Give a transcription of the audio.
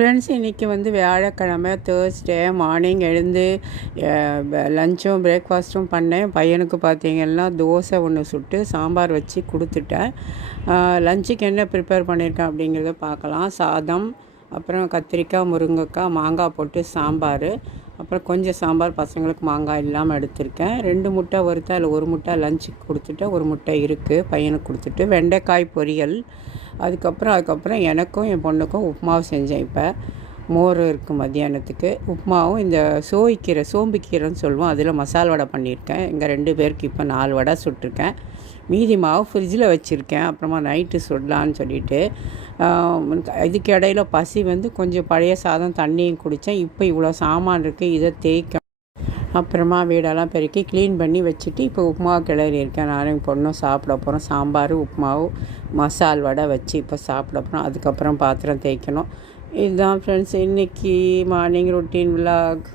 Friends, இன்றைக்கி வியாழக்கிழமை Thursday morning எழுந்து லஞ்சும் பிரேக்ஃபாஸ்ட்டும் பண்ணேன். பையனுக்கு பார்த்திங்கன்னா தோசை ஒன்று சுட்டு சாம்பார் வச்சு கொடுத்துட்டேன். லஞ்சுக்கு என்ன ப்ரிப்பேர் பண்ணியிருக்கேன் அப்படிங்கிறத பார்க்கலாம். சாதம், அப்புறம் கத்திரிக்காய், முருங்கைக்காய், மாங்காய் போட்டு சாம்பார், அப்புறம் கொஞ்சம் சாம்பார் பசங்களுக்கு மாங்காய் இல்லாமல் எடுத்திருக்கேன். 2 முட்டை வறுத்தா அதில் 1 முட்டை லஞ்சுக்கு கொடுத்துட்டு 1 முட்டை இருக்குது பையனுக்கு கொடுத்துட்டு, வெண்டைக்காய் பொரியல். அதுக்கப்புறம் எனக்கும் என் பொண்ணுக்கும் உப்புமாவு செஞ்சேன். இப்போ மோர் இருக்குது மத்தியானத்துக்கு. உப்புமாவும் இந்த சோம்புக்கீரைன்னு சொல்லுவோம், அதில் மசால் வடை பண்ணியிருக்கேன். எங்கள் 2 பேருக்கு இப்போ 4 வடை சுட்டிருக்கேன். மீதி மாவு ஃப்ரிட்ஜில் வச்சுருக்கேன். அப்புறமா நைட்டு சுடலான்னு சொல்லிவிட்டு இதுக்கு இடையில பசி கொஞ்சம் பழைய சாதம் தண்ணியும் குடித்தேன். இப்போ இவ்வளோ சாமான் இருக்குது, இதை தேய்க்க அப்புறமா வீடெல்லாம் பெருக்கி க்ளீன் பண்ணி வச்சுட்டு இப்போ உப்புமாவு கிளறி இருக்கேன். நானும் பொண்ணும் சாப்பிட போகிறோம். சாம்பார், உப்புமாவு, மசால் வடை வச்சு இப்போ சாப்பிட போகிறோம். அதுக்கப்புறம் பாத்திரம் தேய்க்கணும். இதுதான் ஃப்ரெண்ட்ஸ் இன்றைக்கி மார்னிங் ரொட்டீன் விலாக்.